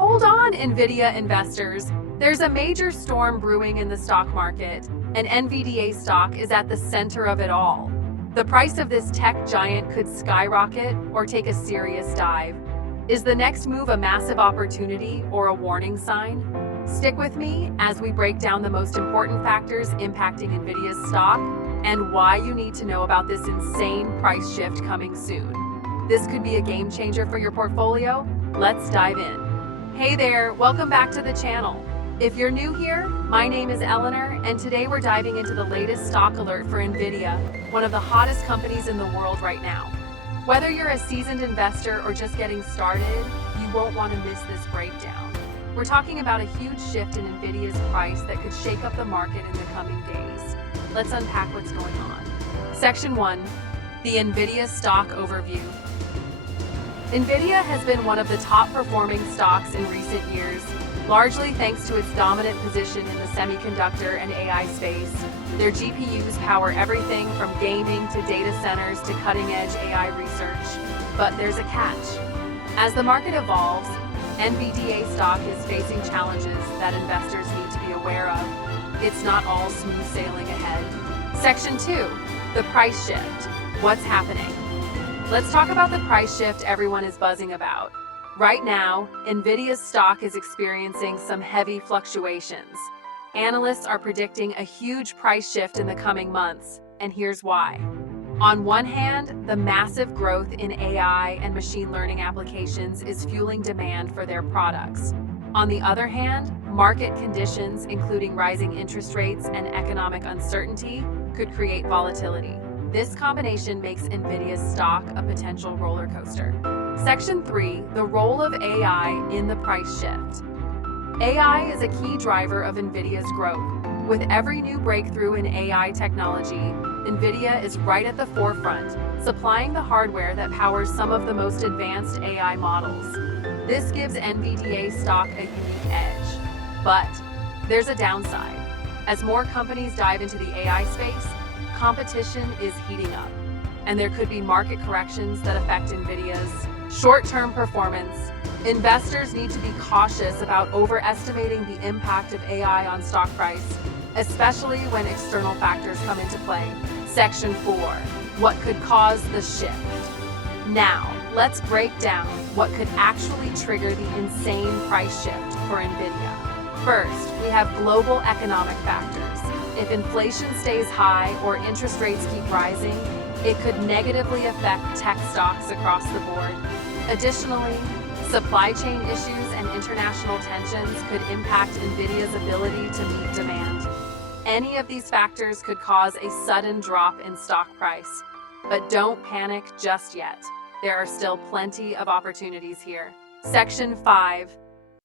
Hold on, NVIDIA investors. There's a major storm brewing in the stock market, and NVDA stock is at the center of it all. The price of this tech giant could skyrocket or take a serious dive. Is the next move a massive opportunity or a warning sign? Stick with me as we break down the most important factors impacting NVIDIA's stock and why you need to know about this insane price shift coming soon. This could be a game changer for your portfolio. Let's dive in. Hey there, welcome back to the channel. If you're new here, my name is Eleanor, and today we're diving into the latest stock alert for NVIDIA, one of the hottest companies in the world right now. Whether you're a seasoned investor or just getting started, you won't want to miss this breakdown. We're talking about a huge shift in NVIDIA's price that could shake up the market in the coming days. Let's unpack what's going on. Section 1. The NVIDIA Stock Overview. NVIDIA has been one of the top performing stocks in recent years, largely thanks to its dominant position in the semiconductor and AI space. Their GPUs power everything from gaming to data centers to cutting-edge AI research. But there's a catch. As the market evolves, NVDA stock is facing challenges that investors need to be aware of. It's not all smooth sailing ahead. Section 2. The price shift. What's happening? Let's talk about the price shift everyone is buzzing about. Right now, NVIDIA's stock is experiencing some heavy fluctuations. Analysts are predicting a huge price shift in the coming months, and here's why. On one hand, the massive growth in AI and machine learning applications is fueling demand for their products. On the other hand, market conditions, including rising interest rates and economic uncertainty, could create volatility. This combination makes NVIDIA's stock a potential roller coaster. Section 3. The role of AI in the price shift. AI is a key driver of NVIDIA's growth. With every new breakthrough in AI technology, NVIDIA is right at the forefront, supplying the hardware that powers some of the most advanced AI models. This gives NVDA stock a unique edge. But there's a downside. As more companies dive into the AI space, competition is heating up, and there could be market corrections that affect NVIDIA's short-term performance. Investors need to be cautious about overestimating the impact of AI on stock price, especially when external factors come into play. Section 4. What could cause the shift? Now, let's break down what could actually trigger the insane price shift for NVIDIA. First, we have global economic factors. If inflation stays high or interest rates keep rising, it could negatively affect tech stocks across the board. Additionally, supply chain issues and international tensions could impact NVIDIA's ability to meet demand. Any of these factors could cause a sudden drop in stock price. But don't panic just yet. There are still plenty of opportunities here. Section 5.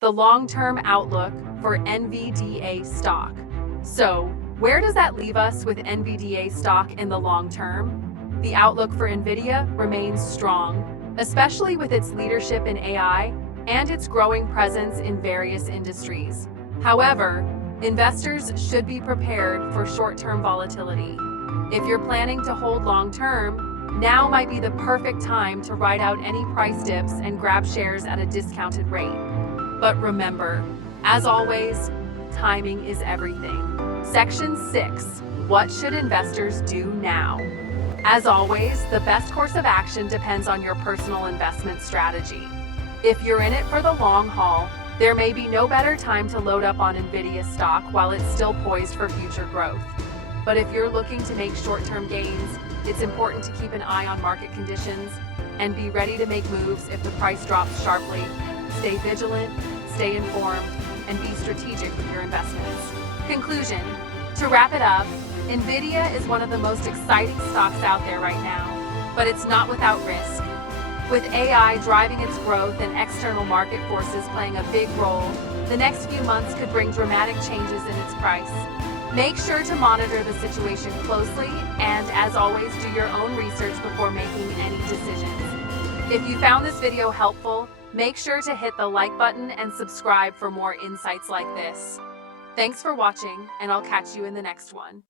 The long-term outlook for NVDA stock. So, where does that leave us with NVDA stock in the long term? The outlook for NVIDIA remains strong, especially with its leadership in AI and its growing presence in various industries. However, investors should be prepared for short-term volatility. If you're planning to hold long-term, now might be the perfect time to ride out any price dips and grab shares at a discounted rate. But remember, as always, timing is everything. Section 6. What should investors do now? As always, the best course of action depends on your personal investment strategy. If you're in it for the long haul, there may be no better time to load up on NVIDIA stock while it's still poised for future growth. But if you're looking to make short-term gains, it's important to keep an eye on market conditions and be ready to make moves if the price drops sharply. Stay vigilant, stay informed, and be strategic with your investments. Conclusion. To wrap it up, NVIDIA is one of the most exciting stocks out there right now, but it's not without risk. With AI driving its growth and external market forces playing a big role, the next few months could bring dramatic changes in its price. Make sure to monitor the situation closely and, as always, do your own research before making any decisions. If you found this video helpful, make sure to hit the like button and subscribe for more insights like this. Thanks for watching, and I'll catch you in the next one.